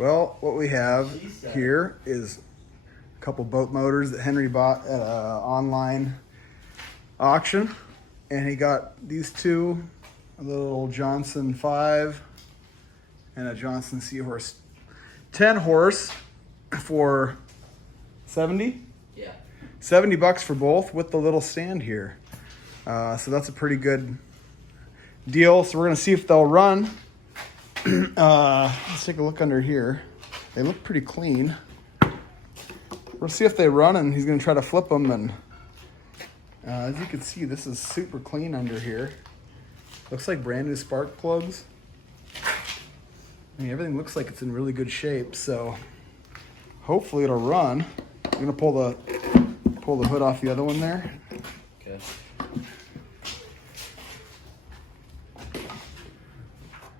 Well, what we have here is a couple boat motors that Henry bought at an online auction. And he got these two, a little Johnson 5 and a Johnson Seahorse 10 horse for 70? Yeah. $70 for both with the little stand here. So that's a pretty good deal. So we're gonna see if they'll run. Let's take a look under here. They look pretty clean. We'll see if they run, and he's gonna try to flip them. And as you can see, this is super clean under here. Looks like brand new spark plugs. I mean, everything looks like it's in really good shape. So hopefully it'll run. I'm gonna pull the hood off the other one there. Okay.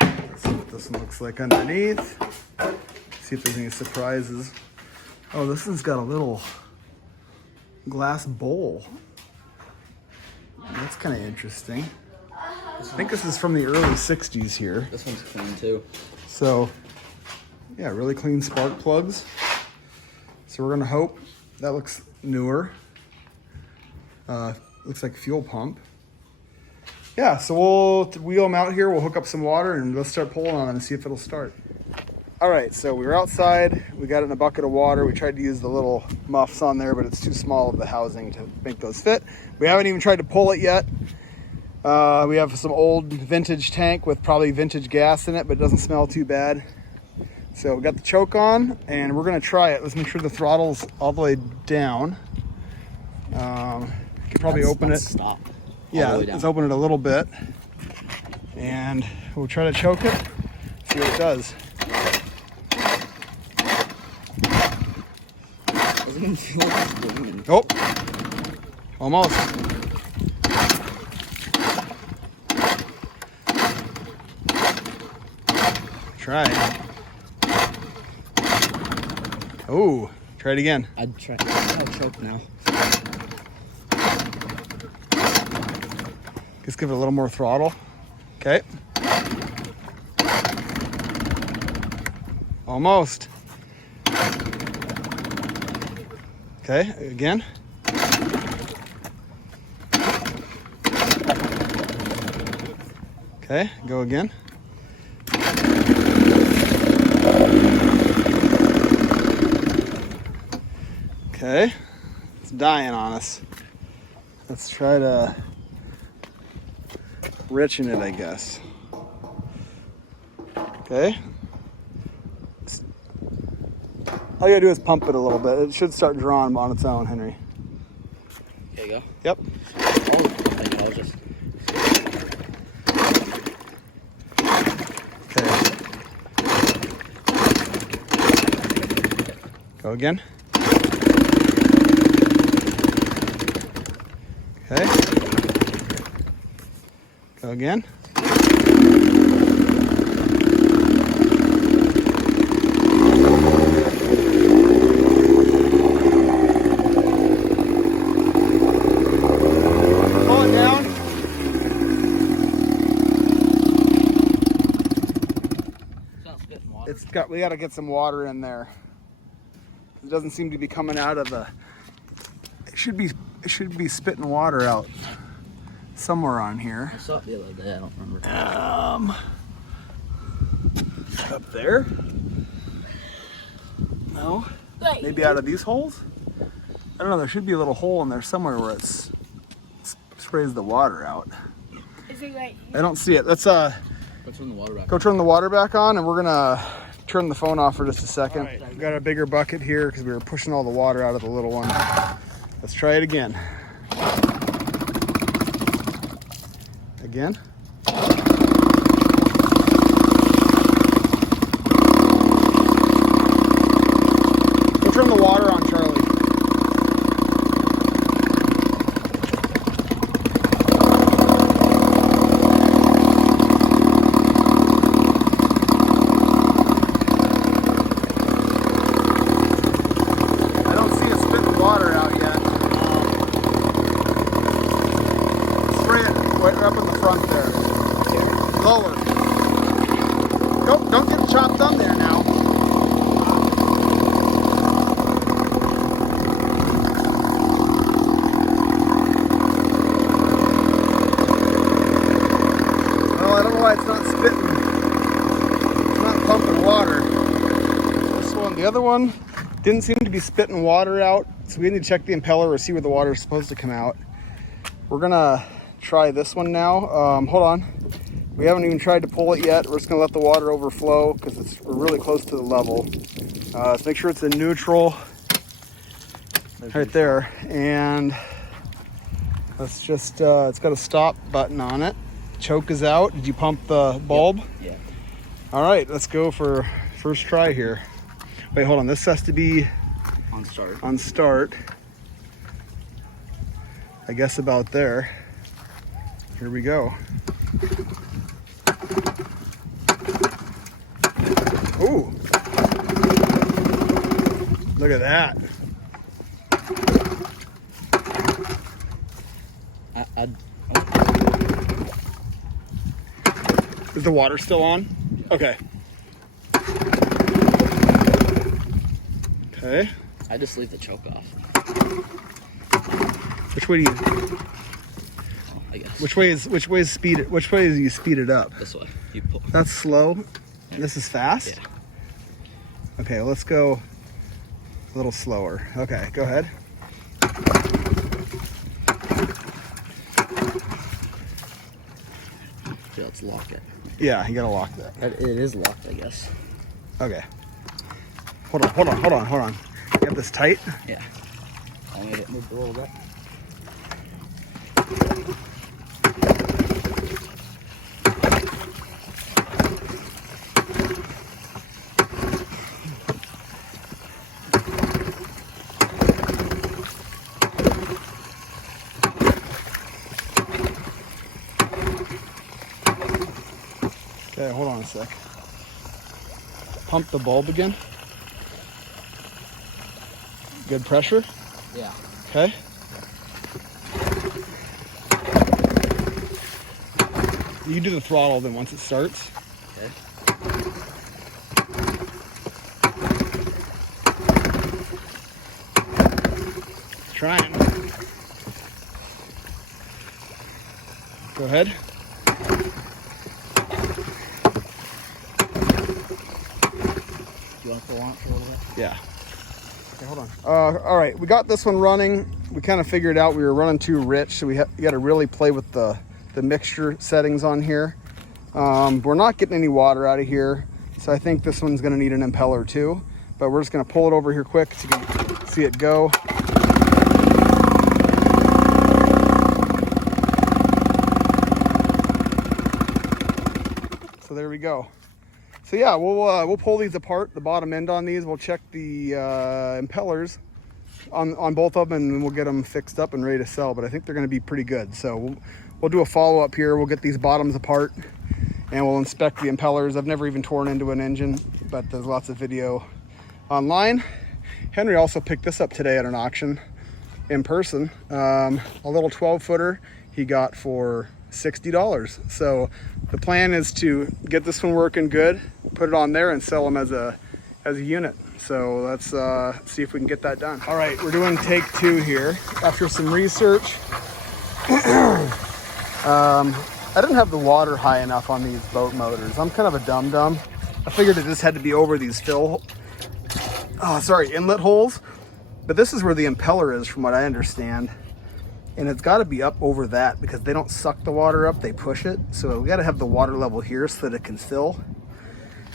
Let's see what this one looks like underneath. See if there's any surprises. Oh, this one's got a little glass bowl. That's kind of interesting. I think this is from the early 60s here. This one's clean too. So, yeah, really clean spark plugs. So we're gonna hope that looks newer. Looks like a fuel pump. Yeah, so we'll wheel them out here. We'll hook up some water and let's start pulling on them and see if it'll start. All right, so we were outside. We got it in a bucket of water. We tried to use the little muffs on there, but it's too small of the housing to make those fit. We haven't even tried to pull it yet. We have some old vintage tank with probably vintage gas in it, but it doesn't smell too bad. So we got the choke on and we're gonna try it. Let's make sure the throttle's all the way down. You could probably open it. Stop. Yeah, let's open it a little bit. And we'll try to choke it, see what it does. Doesn't even feel like it's moving. Oh, almost. Try it. Oh, try it again. I'd choke now. Just give it a little more throttle. Okay. Almost. Okay, again. Okay, go again. Okay, it's dying on us. Let's try to richen it, I guess. Okay. All you gotta do is pump it a little bit. It should start drawing on its own, Henry. There you go. Yep. Oh, I'll just... Okay. Go again. Okay. Go again. Pull it down. We gotta get some water in there. It doesn't seem to be coming out of the. It should be spitting water out somewhere on here. I saw it the other day. I don't remember. Up there? No. Maybe out of these holes? I don't know. There should be a little hole in there somewhere where it sprays the water out. Is it right here? I don't see it. Let's Go turn the water back. go turn the water back on, and we're gonna turn the phone off for just a second. All right. We got a bigger bucket here because we were pushing all the water out of the little one. Let's try it again. Again. Go turn the water on, Charlie. I don't see it spitting water out yet. Spray it right up in the front there. The other one didn't seem to be spitting water out, so we need to check the impeller or see where the water is supposed to come out. We're gonna try this one now. Hold on. We haven't even tried to pull it yet. We're just gonna let the water overflow because we're really close to the level. Let's make sure it's in neutral right there. And let's just, it's got a stop button on it. Choke is out. Did you pump the bulb? Yeah. All right, let's go for first try here. Wait, hold on. This has to be On start. on start. I guess about there. Here we go. Ooh. Look at that. Is the water still on? Okay. Okay. I just leave the choke off. Which way do you? Oh, I guess. Which way is speed it? Which way is you speed it up? This way. You pull. That's slow. This is fast. Yeah. Okay, let's go a little slower. Okay, go ahead. Yeah, let's lock it. Yeah, you gotta lock that. It is locked, I guess. Okay. Hold on. Get this tight. Yeah. I'll need it moved a little bit. Okay, hold on a sec. Pump the bulb again. Good pressure. Yeah. Okay. You do the throttle then once it starts. Okay. Trying. Go ahead. You want to launch a little bit? Yeah. Okay, hold on. All right, we got this one running. We kind of figured out we were running too rich, so you got to really play with the mixture settings on here. We're not getting any water out of here, so I think this one's going to need an impeller too. But we're just going to pull it over here quick so you can see it go. So there we go. So yeah, we'll pull these apart, the bottom end on these. We'll check the impellers on both of them, and we'll get them fixed up and ready to sell. But I think they're going to be pretty good. So we'll do a follow-up here. We'll get these bottoms apart, and we'll inspect the impellers. I've never even torn into an engine, but there's lots of video online. Henry also picked this up today at an auction in person. A little 12-footer he got for $60. So the plan is to get this one working good, put it on there and sell them as a unit. So let's see if we can get that done. All right, we're doing take 2 here. After some research, I didn't have the water high enough on these boat motors. I'm kind of a dum-dum. I figured it just had to be over these inlet holes. But this is where the impeller is from what I understand. And it's got to be up over that because they don't suck the water up, they push it. So we got to have the water level here so that it can fill.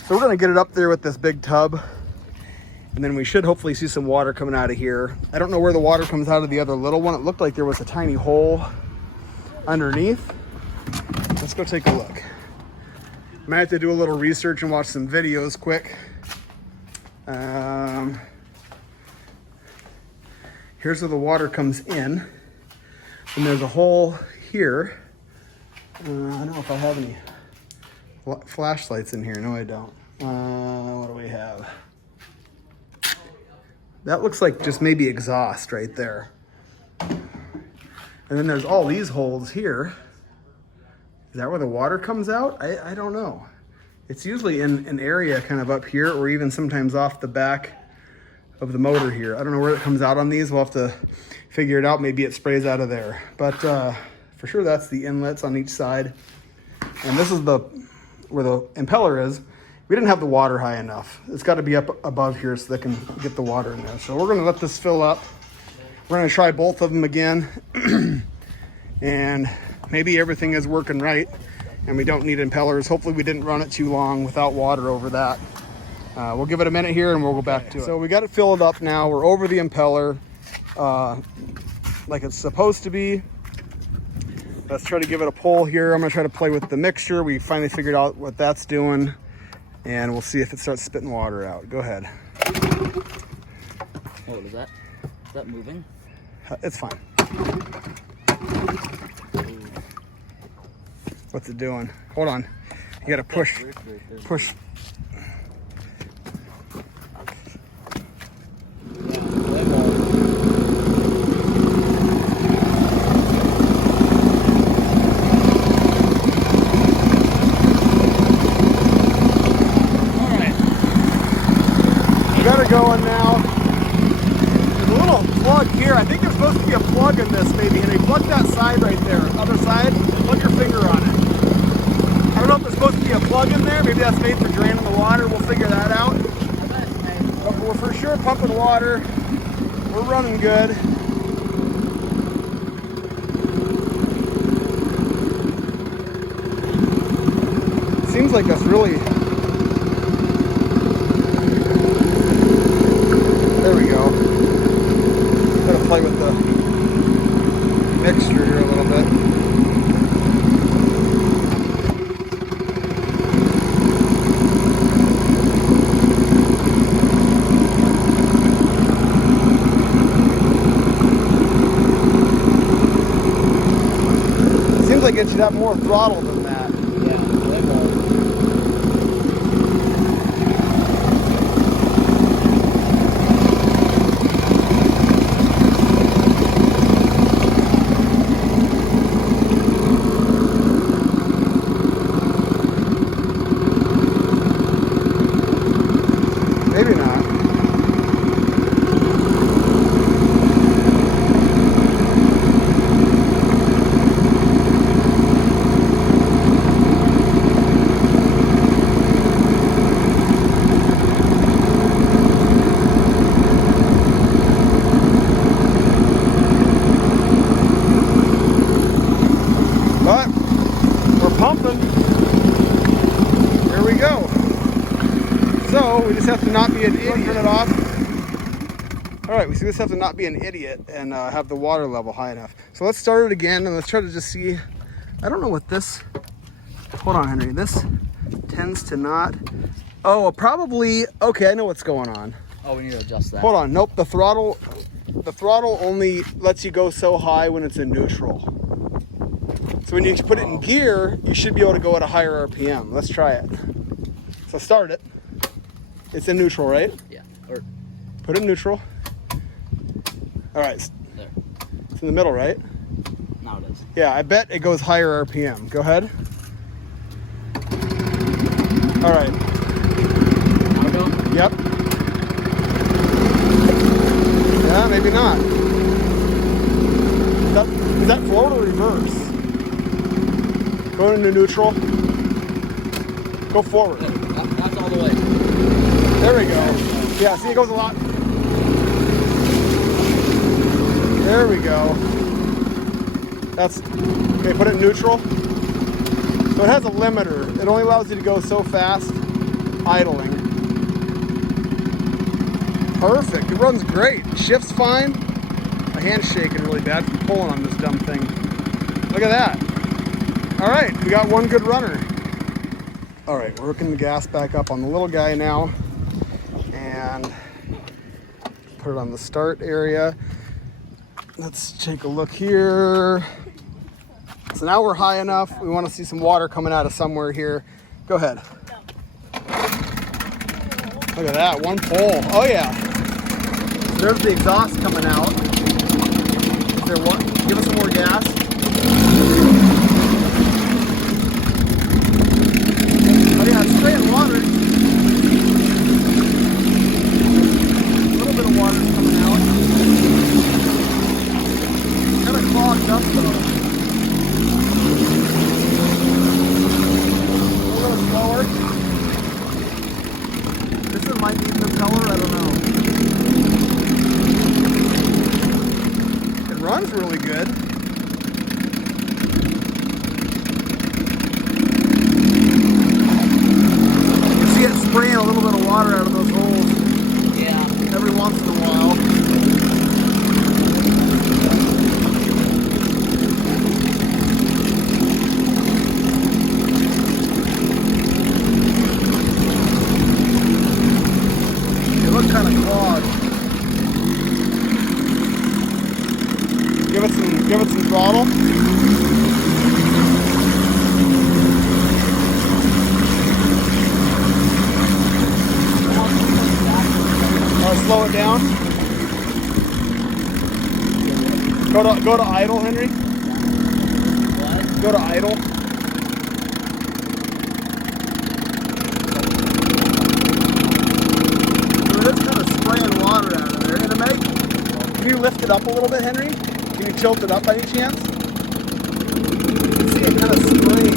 So we're going to get it up there with this big tub. And then we should hopefully see some water coming out of here. I don't know where the water comes out of the other little one. It looked like there was a tiny hole underneath. Let's go take a look. Might have to do a little research and watch some videos quick. Here's where the water comes in. And there's a hole here. I don't know if I have any flashlights in here. No, I don't. What do we have? That looks like just maybe exhaust right there. And then there's all these holes here. Is that where the water comes out? I don't know. It's usually in an area kind of up here or even sometimes off the back of the motor here. I don't know where it comes out on these. We'll have to figure it out. Maybe it sprays out of there. But for sure that's the inlets on each side. And this is where the impeller is. we didn't have the water high enough. It's got to be up above here so they can get the water in there. So we're going to let this fill up. We're going to try both of them again. And maybe everything is working right and we don't need impellers. Hopefully we didn't run it too long without water over that. We'll give it a minute here and we'll go back to it. So we got it filled up now. We're over the impeller like it's supposed to be. Let's try to give it a pull here. I'm gonna try to play with the mixture. We finally figured out what that's doing and we'll see if it starts spitting water out. Go ahead. What was that? Is that moving? It's fine. What's it doing? Hold on. You gotta push. Push. Got it going now. There's a little plug here. I think there's supposed to be a plug in this maybe. And they plug that side right there. Other side, plug your finger on it. I don't know if there's supposed to be a plug in there. Maybe that's made for draining the water. We'll figure that out. But we're for sure pumping water. We're running good. Seems like that's really... There we go. Gotta play with the mixture here a little bit. Seems like it should have more throttle than that. Yeah, that will. Maybe not. But we're pumping. Here we go. So we just have to not be an idiot. Turn it off. All right, we just have to not be an idiot and have the water level high enough. So let's start it again and let's try to just see. I don't know what this. Hold on, Henry. This tends to not. Oh, probably. Okay, I know what's going on. Oh, we need to adjust that. Hold on. Nope. The throttle only lets you go so high when it's in neutral. So when you put it in gear, you should be able to go at a higher RPM. Let's try it. So start it. It's in neutral, right? Yeah. Or Put it in neutral. All right. there. It's in the middle, right? Now it is. Yeah, I bet it goes higher RPM. Go ahead. All right. Now go. Yep. Yeah, maybe not. Is that forward or reverse? Go into neutral. Go forward. That's all the way. There we go. Yeah, see, it goes a lot. There we go. That's, okay, put it in neutral. So it has a limiter. It only allows you to go so fast, idling. Perfect, it runs great. Shift's fine. My hand's shaking really bad from pulling on this dumb thing. Look at that. All right, we got one good runner. All right, we're hooking the gas back up on the little guy now. And put it on the start area. Let's take a look here. So now we're high enough. We want to see some water coming out of somewhere here. Go ahead. Look at that, one pull. Oh yeah. So there's the exhaust coming out. Is there one? Give us some more gas. Oh yeah, it's spraying water. A little bit of water coming out. Kind of clogged up though. A little slower. good. You see it spraying a little bit of water out of those holes Yeah. every once in a while. They look kind of clogged. Give it some throttle. Slow it down. Go to idle, Henry. What? Go to idle. So it's kind of spraying water out of there. And can you lift it up a little bit, Henry? Can you tilt it up by any chance? You can see it kind of sprays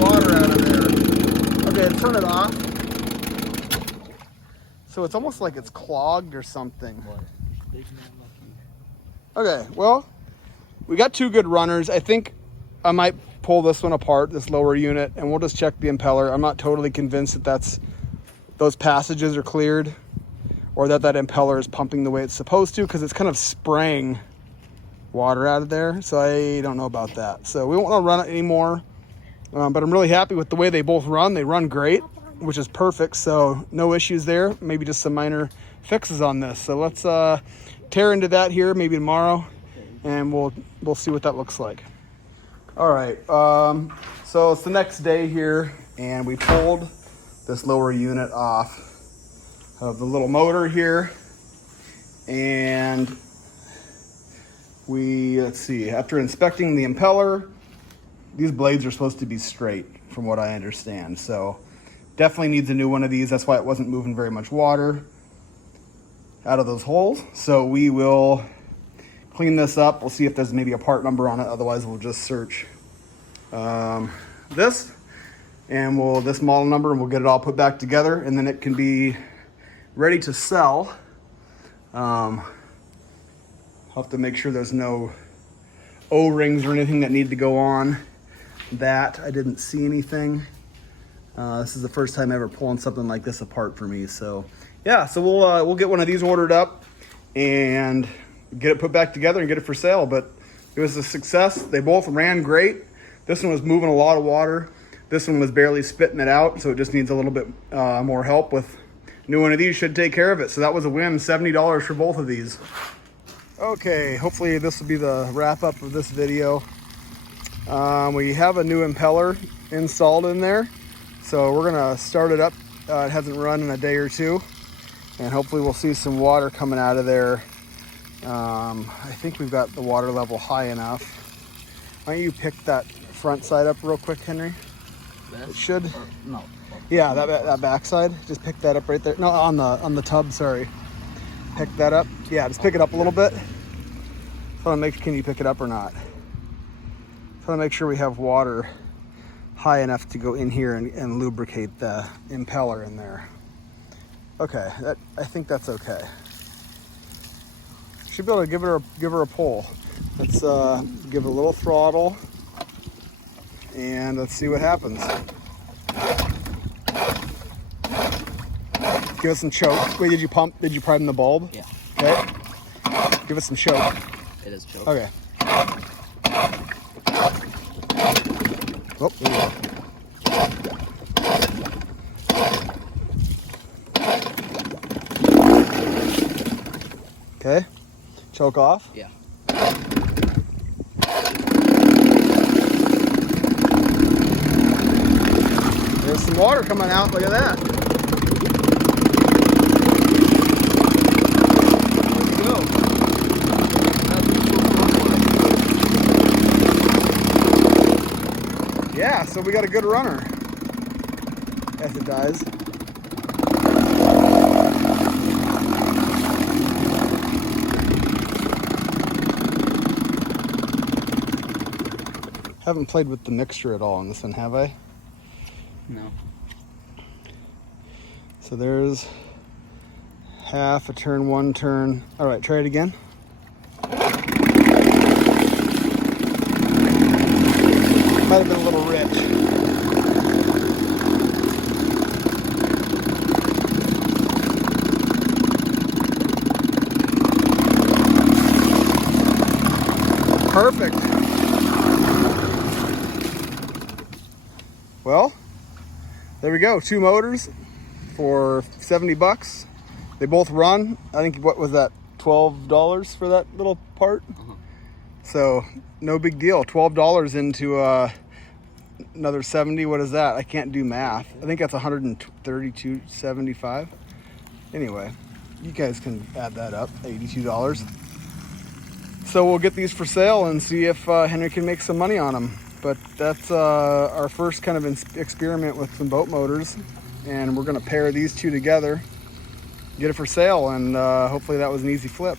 water out of there. Okay, turn it off. So it's almost like it's clogged or something. What? Big man lucky. Okay, well, we got two good runners. I think I might pull this one apart, this lower unit, and we'll just check the impeller. I'm not totally convinced that those passages are cleared or that impeller is pumping the way it's supposed to, because it's kind of spraying water out of there. So I don't know about that. So we won't want to run it anymore. But I'm really happy with the way they both run. They run great, which is perfect. So no issues there. Maybe just some minor fixes on this. So let's tear into that here maybe tomorrow, and we'll see what that looks like. All right. So it's the next day here, and we pulled this lower unit off of the little motor here, and let's see, after inspecting the impeller, these blades are supposed to be straight from what I understand. So definitely needs a new one of these. That's why it wasn't moving very much water out of those holes. So we will clean this up. We'll see if there's maybe a part number on it. Otherwise we'll just search this and this model number, and we'll get it all put back together, and then it can be ready to sell. I'll have to make sure there's no O-rings or anything that need to go on that. I didn't see anything. This is the first time ever pulling something like this apart for me. So yeah, so we'll get one of these ordered up and get it put back together and get it for sale. But it was a success. They both ran great. This one was moving a lot of water. This one was barely spitting it out, so it just needs a little bit more help. With new one of these should take care of it. So that was a win, $70 for both of these. Okay, hopefully this will be the wrap up of this video. We have a new impeller installed in there, so we're gonna start it up. It hasn't run in a day or two, and hopefully we'll see some water coming out of there. I think we've got the water level high enough. Why don't you pick that front side up real quick, Henry? This? It should. No. Yeah, that back side. Just pick that up right there. No, on the tub. Sorry. Pick that up. Yeah, just pick it up a little bit. Can you pick it up or not? I want to make sure we have water high enough to go in here and lubricate the impeller in there. Okay, I think that's okay. Should be able to give her a pull. Let's give it a little throttle, and let's see what happens. Give it some choke. Wait, did you pump? Did you prime the bulb? Yeah. Okay. Give it some choke. It is choked. Okay. Oh, there we go. Okay. Choke off. Yeah. There's some water coming out. Look at that. Yeah, so we got a good runner. As it dies. Haven't played with the mixture at all on this one, have I? No. So there's half a turn, one turn. All right, try it again. might have been a little rich. Perfect. Well, there we go. 2 motors for 70 bucks. They both run. I think, what was that, $12 for that little part? So no big deal. $12 into another 70. What is that? I can't do math. I think that's $132.75. Anyway, you guys can add that up. $82. So we'll get these for sale and see if Henry can make some money on them. But that's our first kind of experiment with some boat motors, and we're going to pair these two together, get it for sale, and hopefully that was an easy flip.